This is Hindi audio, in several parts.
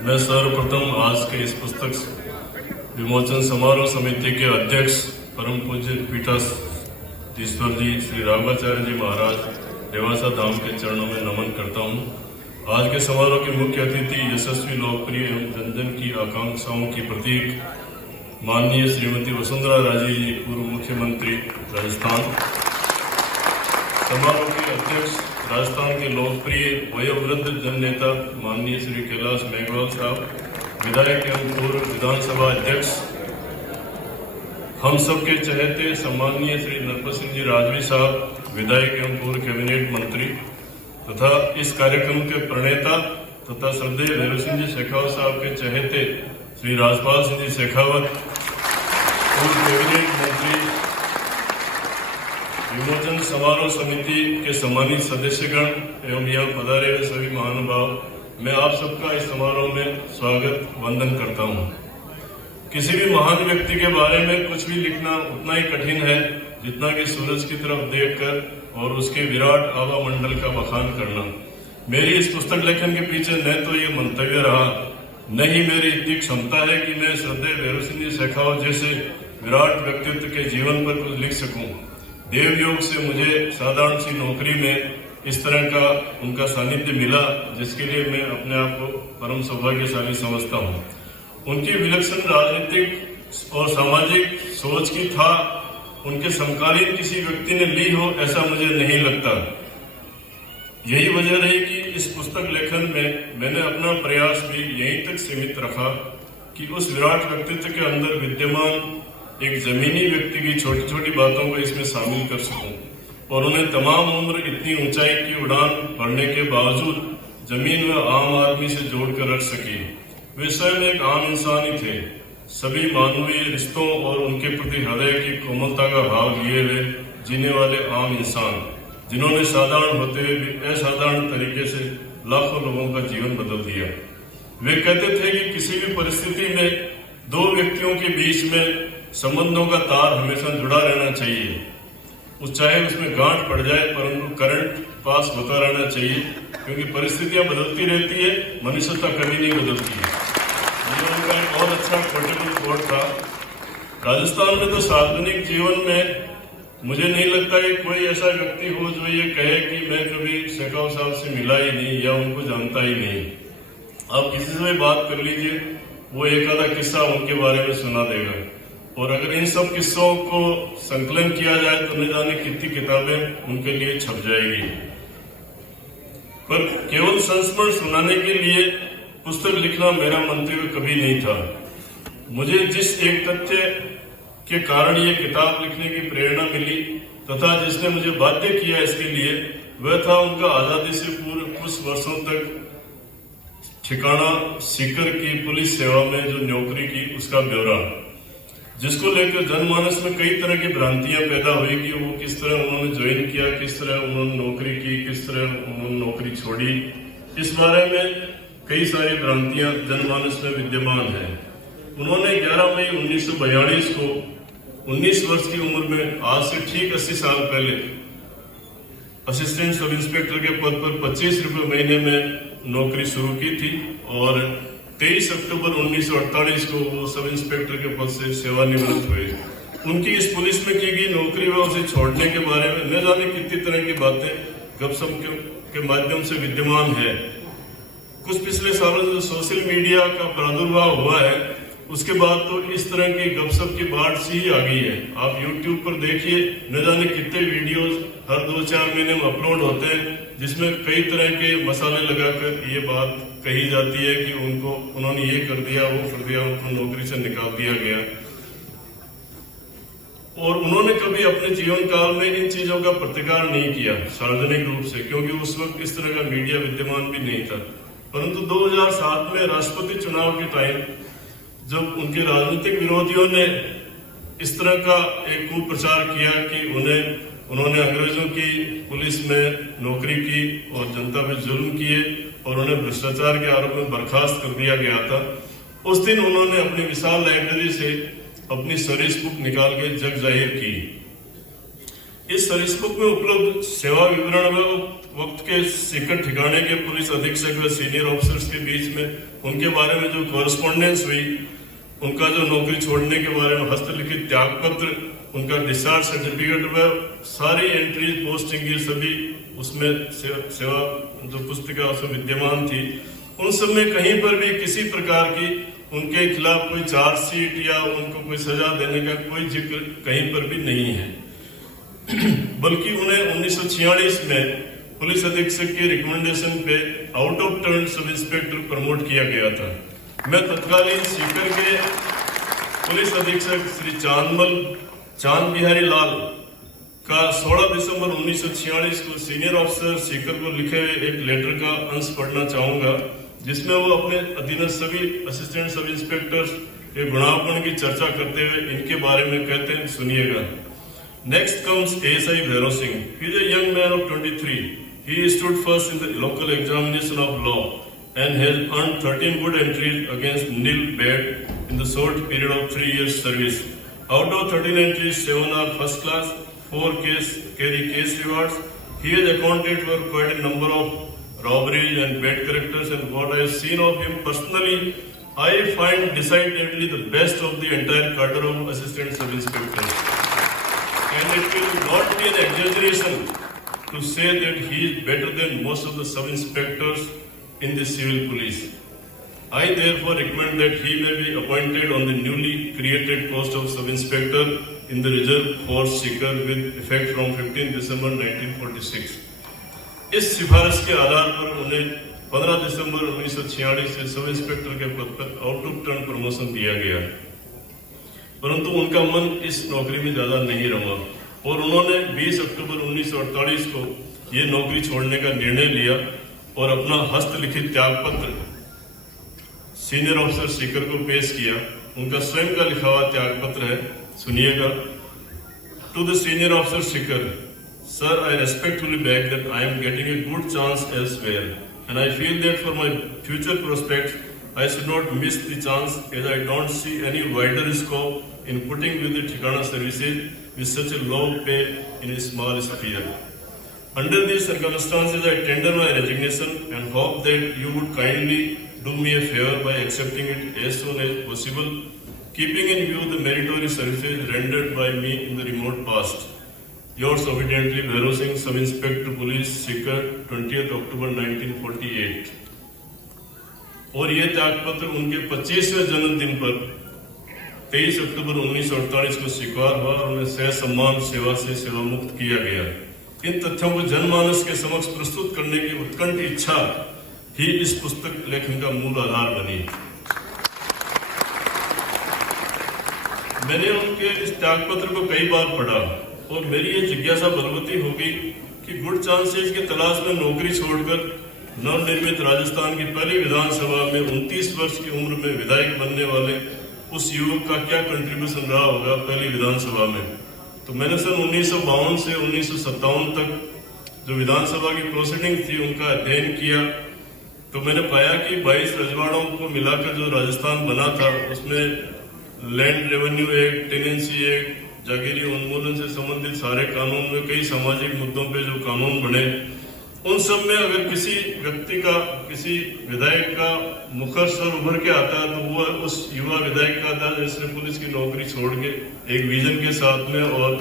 मैं सर्वप्रथम आज के इस पुस्तक विमोचन समारोह समिति के अध्यक्ष परम पूज्य पीठाधीश्वर जी श्री राघवाचार्य जी महाराज देवासा धाम के चरणों में नमन करता हूँ। आज के समारोह के मुख्य अतिथि यशस्वी, लोकप्रिय एवं जन जन की आकांक्षाओं की प्रतीक माननीय श्रीमती वसुंधरा राजे जी, पूर्व मुख्यमंत्री राजस्थान। समारोह के अध्यक्ष राजस्थान के लोकप्रिय वयोवृद्ध जन नेता माननीय श्री कैलाश मेघवाल साहब, विधायक एवं पूर्व विधानसभा अध्यक्ष, हम सबके चहेते सम्माननीय श्री नरपत सिंह जी राजवी साहब, विधायक एवं पूर्व कैबिनेट मंत्री, तथा इस कार्यक्रम के प्रणेता तथा श्रद्धेय भैरव सिंह जी शेखावत साहब के चहेते श्री राजपाल सिंह जी शेखावत, पूर्व कैबिनेट मंत्री, विमोचन समारोह समिति के सम्मानित सदस्यगण एवं यहाँ पधारे हुए सभी महानुभाव, मैं आप सबका इस समारोह में स्वागत वंदन करता हूँ। किसी भी महान व्यक्ति के बारे में कुछ भी लिखना उतना ही कठिन है जितना कि सूरज की तरफ देखकर और उसके विराट आभा मंडल का बखान करना। मेरी इस पुस्तक लेखन के पीछे न तो ये मंतव्य रहा, न ही मेरी इतनी क्षमता है कि मैं श्रद्धेय भैरव सिंह जी शेखावत जैसे विराट व्यक्तित्व के जीवन पर कुछ लिख सकूं। देव योग से मुझे साधारण सी नौकरी में इस तरह का उनका सानिध्य मिला, जिसके लिए मैं अपने आप को परम सौभाग्यशाली समझता हूँ। उनकी विलक्षण राजनीतिक और सामाजिक सोच की था उनके समकालीन किसी व्यक्ति ने ली हो, ऐसा मुझे नहीं लगता। यही वजह रही कि इस पुस्तक लेखन में मैंने अपना प्रयास भी यहीं तक सीमित रखा कि उस विराट व्यक्तित्व के अंदर विद्यमान एक जमीनी व्यक्ति की छोटी छोटी बातों को इसमें शामिल कर सकूं और उन्हें तमाम उम्र इतनी ऊंचाई की उड़ान भरने के बावजूद जमीन व आम आदमी से जोड़कर रख सके। वे स्वयं एक आम इंसान ही थे, सभी मानवीय रिश्तों और उनके प्रति हृदय की कोमलता का भाव लिए हुए जीने वाले आम इंसान, जिन्होंने साधारण होते हुए भी असाधारण तरीके से लाखों लोगों का जीवन बदल दिया। वे कहते थे कि किसी भी परिस्थिति में दो व्यक्तियों के बीच में संबंधों का तार हमेशा जुड़ा रहना चाहिए, चाहे उसमें गांठ पड़ जाए परंतु करंट पास होता रहना चाहिए, क्योंकि परिस्थितियां बदलती रहती है, मनुष्यता कभी नहीं बदलती है। ये उनका एक बहुत अच्छा पोर्टेबल कोड था। राजस्थान में तो सार्वजनिक जीवन में मुझे नहीं लगता कि कोई ऐसा व्यक्ति हो जो ये कहे कि मैं कभी शेखावत साहब से मिला ही नहीं या उनको जानता ही नहीं। आप किसी से भी बात कर लीजिए, वो एक आधा किस्सा उनके बारे में सुना देगा। और अगर इन सब किस्सों को संकलन किया जाए तो न जाने कितनी किताबें उनके लिए छप जाएगी। पर केवल संस्मरण सुनाने के लिए पुस्तक लिखना मेरा मंतव्य कभी नहीं था। मुझे जिस एक तथ्य के कारण ये किताब लिखने की प्रेरणा मिली तथा जिसने मुझे बाध्य किया इसके लिए, वह था उनका आजादी से पूर्व कुछ वर्षों तक ठिकाना सीकर की पुलिस सेवा में जो नौकरी की उसका ब्यौरा, जिसको लेकर जनमानस में कई तरह की भ्रांतियां पैदा हुई कि वो किस तरह उन्होंने ज्वाइन किया, किस तरह उन्होंने नौकरी की, किस तरह उन्होंने नौकरी छोड़ी। इस बारे में कई सारी भ्रांतियां जनमानस में विद्यमान है। उन्होंने 11 मई 1942 को 19 वर्ष की उम्र में, आज से ठीक 80 साल पहले, असिस्टेंट सब इंस्पेक्टर के पद पर 25 रुपए महीने में नौकरी शुरू की थी और 23 अक्टूबर 1948 को वो सब इंस्पेक्टर के पद से सेवानिवृत्त हुए। उनकी इस पुलिस में की गई नौकरी व उसे छोड़ने के बारे में न जाने कितनी तरह की बातें गपशप के माध्यम से विद्यमान है। कुछ पिछले सालों में जो सोशल मीडिया का प्रादुर्भाव हुआ है, उसके बाद तो इस तरह की गपशप की बाढ़ सी ही आ गई है। आप YouTube पर देखिए, न जाने कितने वीडियोस हर 2-4 महीने में अपलोड होते हैं, जिसमें कई तरह के मसाले लगाकर ये बात कही जाती है कि उन्होंने ये कर दिया, वो कर दिया, उनको नौकरी से निकाल दिया गया। और उन्होंने कभी अपने जीवन काल में इन चीजों का प्रतिकार नहीं किया सार्वजनिक रूप से, क्योंकि उस वक्त इस तरह का मीडिया विद्यमान भी नहीं था। परंतु 2007 में राष्ट्रपति चुनाव के टाइम जब उनके राजनीतिक विरोधियों ने इस तरह का एक कुप्रचार किया कि उन्होंने अंग्रेजों की पुलिस में नौकरी की और जनता पे जुल्म किए और उन्हें भ्रष्टाचार के आरोप में बर्खास्त कर दिया गया था, उस दिन उन्होंने अपनी विशाल लाइब्रेरी से अपनी सर्विस बुक निकाल के जग जाहिर की। इस सर्विस बुक में उपलब्ध सेवा विवरण व वक्त के सीकर ठिकाने के पुलिस अधीक्षक व सीनियर ऑफिसर्स के बीच में उनके बारे में जो कॉरेस्पॉन्डेंस हुई, उनका जो नौकरी छोड़ने के बारे में हस्तलिखित त्याग पत्र, उनका डिस्चार्ज सर्टिफिकेट व सारी एंट्री पोस्टिंग की सभी उसमें सेवा जो पुस्तिका उसमें विद्यमान थी, उन सब में कहीं पर भी किसी प्रकार की उनके खिलाफ कोई चार्जशीट या उनको कोई सजा देने का कोई जिक्र कहीं पर भी नहीं है। बल्कि उन्हें 1946 में पुलिस अधीक्षक के रिकमेंडेशन पे out of turn sub inspector promote किया गया था। मैं तत्कालीन सीकर के पुलिस अधीक्षक श्री चांद बिहारी लाल का 16 दिसंबर 1946 को सीनियर ऑफिसर सीकर को लिखे हुए एक लेटर का अंश पढ़ना चाहूंगा, जिसमें वो अपने अधीनस्थ सभी असिस्टेंट सब इंस्पेक्टर्स के गुणावगुण की चर्चा करते हुए इनके बारे में कहते हैं, सुनिएगा। Next comes ASI Bhairav Singh. He is a young man of 23. He stood first in the local examination of law and has earned 13 good entries against nil bad in the short period of 3 years service. Out of 13 entries, 7 are first class, 4 carry case rewards. He has accounted for quite a number of robberies and bad characters, and what I have seen of him personally, I find decidedly the best of the entire cadre of assistant sub inspectors. And it will not be an exaggeration to say that he is better than most of the sub inspectors in the civil police. I therefore recommend that he may be appointed on the newly created post of sub inspector in the reserve force Sikar with effect from 15 December 1946. इस सिफारिश के आधार पर उन्हें 15 दिसंबर 1946 से सब इंस्पेक्टर के पद पर आउट ऑफ टर्न प्रमोशन दिया गया, परंतु उनका मन इस नौकरी में ज्यादा नहीं रहा और उन्होंने 20 अक्टूबर 1948 को ये नौकरी छोड़ने का निर्णय लिया और अपना हस्तलिखित त्याग पत्र सीनियर ऑफिसर सीकर को पेश किया। उनका स्वयं का लिखा हुआ त्याग पत्र है, सुनिएगा। To the senior officer Sikar, Sir, I respectfully beg that I am getting a good chance elsewhere, and I feel that for my future prospects, I should not miss the chance, as I don't see any wider scope in putting with the Thikana services with such a low pay in a small sphere. Under these circumstances, I tender my resignation and hope that you would kindly do me a favor by accepting it as soon as possible, keeping in view the meritorious services rendered by me in the remote past. Yours obediently, Bhairav Singh, Sub Inspector Police, Sikar, 20th October 1948. और ये त्याग पत्र उनके 25वें जन्मदिन पर 23 अक्टूबर 1948 को स्वीकार हुआ और उन्हें सह सम्मान सेवा से सेवा मुक्त किया गया। इन तथ्यों को जनमानस के समक्ष प्रस्तुत करने की उत्कंठ इच्छा ही इस पुस्तक लेखन का मूल आधार बनी। मैंने उनके इस त्याग पत्र को कई बार पढ़ा और मेरी ये जिज्ञासा बलवती हो गई कि गुड चांसेस की तलाश में नौकरी छोड़कर नवनिर्मित राजस्थान की पहली विधानसभा में 29 वर्ष की उम्र में विधायक बनने वाले उस युवक का क्या कंट्रीब्यूशन रहा होगा पहली विधानसभा में। तो मैंने सन 1952 से 1957 तक जो विधानसभा की प्रोसीडिंग थी उनका अध्ययन किया, तो मैंने पाया कि 22 रजवाड़ों को मिलाकर जो राजस्थान बना था उसमें land revenue act, tenancy act, जागीरी उन्मूलन से संबंधित सारे कानून में कई सामाजिक मुद्दों पे जो कानून बने, उन सब में अगर किसी व्यक्ति का, किसी विधायक का मुखर स्वर उभर के आता है तो वो उस युवा विधायक का था जिसने पुलिस की नौकरी छोड़ के एक विजन के साथ में और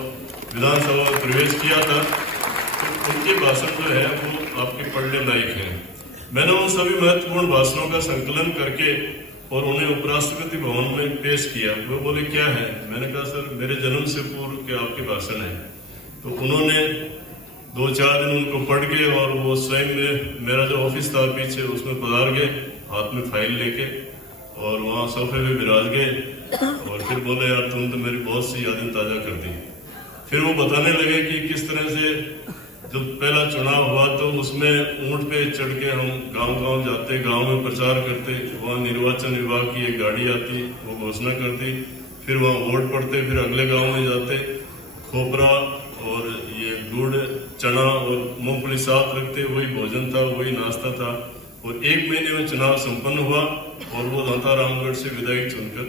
विधानसभा में प्रवेश किया था। तो उनके भाषण जो है वो आपके पढ़ने लायक है। मैंने उन सभी महत्वपूर्ण भाषणों का संकलन करके और उन्हें उपराष्ट्रपति भवन में पेश किया। वो बोले क्या है? मैंने कहा सर मेरे जन्म से पूर्व के आपके भाषण है। तो उन्होंने 2-4 दिन उनको पढ़ के और वो स्वयं में मेरा जो ऑफिस था पीछे उसमें पधार गए हाथ में फाइल लेके और वहाँ सोफे पे विराज गए और फिर बोले यार तुम तो मेरी बहुत सी यादें ताजा कर दी। फिर वो बताने लगे कि किस तरह से जब पहला चुनाव हुआ तो उसमें ऊंट पे चढ़ के हम गांव-गांव जाते, गांव में प्रचार करते, वहाँ निर्वाचन विभाग की एक गाड़ी आती, वो घोषणा करती, फिर वहाँ वोट पड़ते, फिर अगले गांव में जाते, खोपरा और ये गुड़, चना और मूंगफली साथ रखते, वही भोजन था, वही नाश्ता था। और 1 महीने में चुनाव संपन्न हुआ और वो दाता रामगढ़ से विधायक चुनकर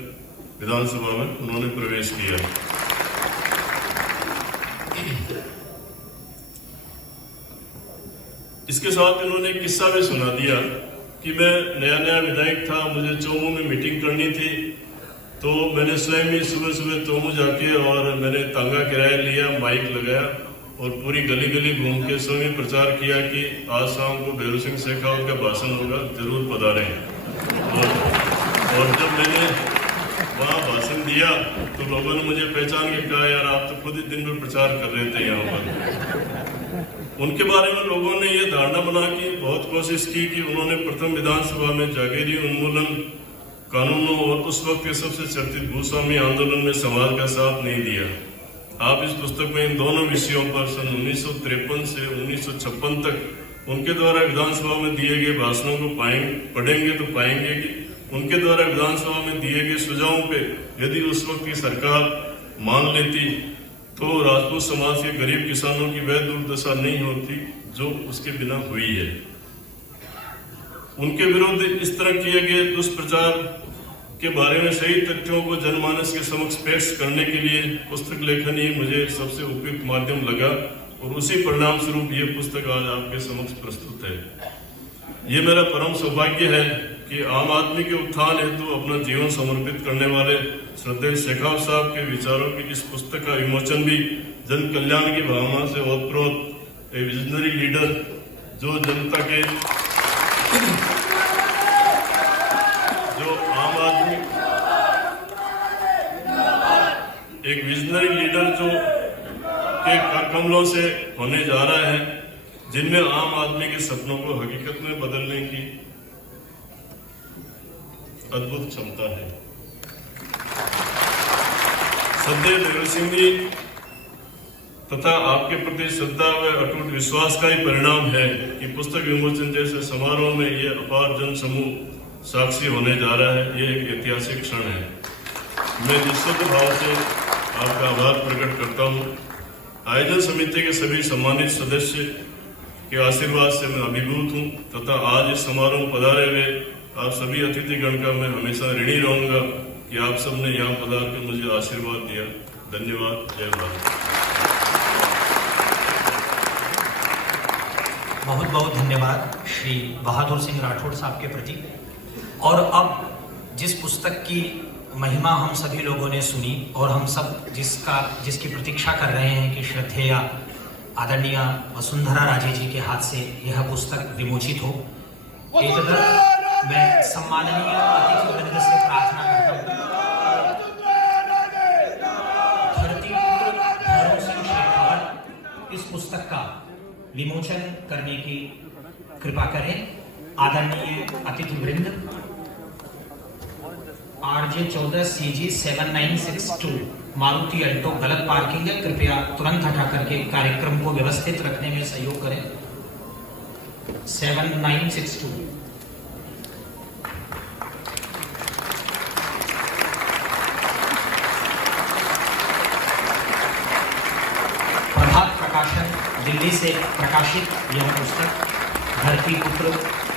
विधानसभा में उन्होंने प्रवेश किया। इसके साथ इन्होंने एक किस्सा भी सुना दिया कि मैं नया नया विधायक था, मुझे चोमू में मीटिंग करनी थी, तो मैंने स्वयं ही सुबह सुबह चोमू जाके और मैंने तांगा किराया लिया, माइक लगाया और पूरी गली गली घूम के स्वयं ही प्रचार किया कि आज शाम को भैरू सिंह शेखावत का भाषण होगा, जरूर पधारें। और जब मैंने वहाँ भाषण दिया तो लोगों ने मुझे पहचान के कहा, यार आप तो खुद ही दिन भर प्रचार कर रहे थे यहाँ पर। उनके बारे में लोगों ने ये धारणा बना कि बहुत कोशिश की कि उन्होंने प्रथम विधानसभा में जागीरी उन्मूलन कानूनों और उस वक्त के सबसे चर्चित भूस्वामी आंदोलन में समाज का साथ नहीं दिया। आप इस पुस्तक में इन दोनों विषयों पर सन 1953 से 1956 तक उनके द्वारा विधानसभा में दिए गए भाषणों को पढ़ेंगे तो पाएंगे कि उनके द्वारा विधानसभा में दिए गए सुझावों पे यदि उस वक्त की सरकार मान लेती तो राजपूत समाज के गरीब किसानों की वह दुर्दशा नहीं होती जो उसके बिना हुई है। उनके विरुद्ध इस तरह किए गए दुष्प्रचार के बारे में सही तथ्यों को जनमानस के समक्ष पेश करने के लिए पुस्तक लेखन ही मुझे सबसे उपयुक्त माध्यम लगा और उसी परिणाम स्वरूप ये पुस्तक आज आपके समक्ष प्रस्तुत है। ये मेरा परम सौभाग्य है कि आम आदमी के उत्थान हेतु अपना जीवन समर्पित करने वाले श्रद्धेय शेखावत साहब के विचारों की इस पुस्तक का विमोचन भी जन कल्याण की भावना से ओतप्रोत एक विजनरी लीडर जो जनता के एक विजनरी लीडर जो के कमलों से होने जा रहा है, जिनमें आम आदमी के सपनों को हकीकत में बदलने की अद्भुत क्षमता है। श्रद्धेय भैरू सिंह जी तथा आपके प्रति श्रद्धा व अटूट विश्वास का ही परिणाम है कि पुस्तक विमोचन जैसे समारोह में ये अपार जन समूह साक्षी होने जा रहा है। ये एक ऐतिहासिक क्षण है। मैं निश्चित भाव से आपका आभार प्रकट करता हूँ। आयोजन समिति के सभी सम्मानित सदस्य के आशीर्वाद से मैं अभिभूत हूँ तथा आज इस समारोह में पधारे हुए आप सभी अतिथिगण का मैं हमेशा ऋणी रहूंगा कि आप सबने यहाँ पधार कर मुझे आशीर्वाद दिया। धन्यवाद। जय भारत। बहुत बहुत धन्यवाद श्री बहादुर सिंह राठौड़ साहब के प्रति। और अब जिस पुस्तक की महिमा हम सभी लोगों ने सुनी और हम सब जिसकी प्रतीक्षा कर रहे हैं कि श्रद्धेय आदरणीय वसुंधरा राजे जी के हाथ से यह पुस्तक विमोचित हो, मैं सम्माननीय अतिथिवृंद से प्रार्थना करता हूँ धरतीपुत्र भैरू सिंह शेखावत इस पुस्तक का विमोचन करने की कृपा करें। आदरणीय अतिथिवृंद RJ 14 CG 7962 मारुति अल्टो गलत पार्किंग है, कृपया तुरंत हटा करके कार्यक्रम को व्यवस्थित रखने में सहयोग करें। 7962 प्रभात प्रकाशन दिल्ली से प्रकाशित यह पुस्तक धरतीपुत्र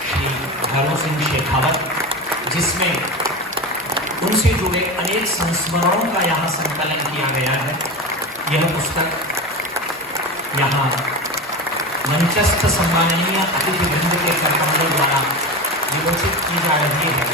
श्री भैरू सिंह शेखावत, जिसमें उनसे जुड़े अनेक संस्मरणों का यहाँ संकलन किया गया है। यह पुस्तक यहाँ मंचस्थ सम्माननीय अतिथिवृंद के करकमलों द्वारा विमोचित की जा रही है।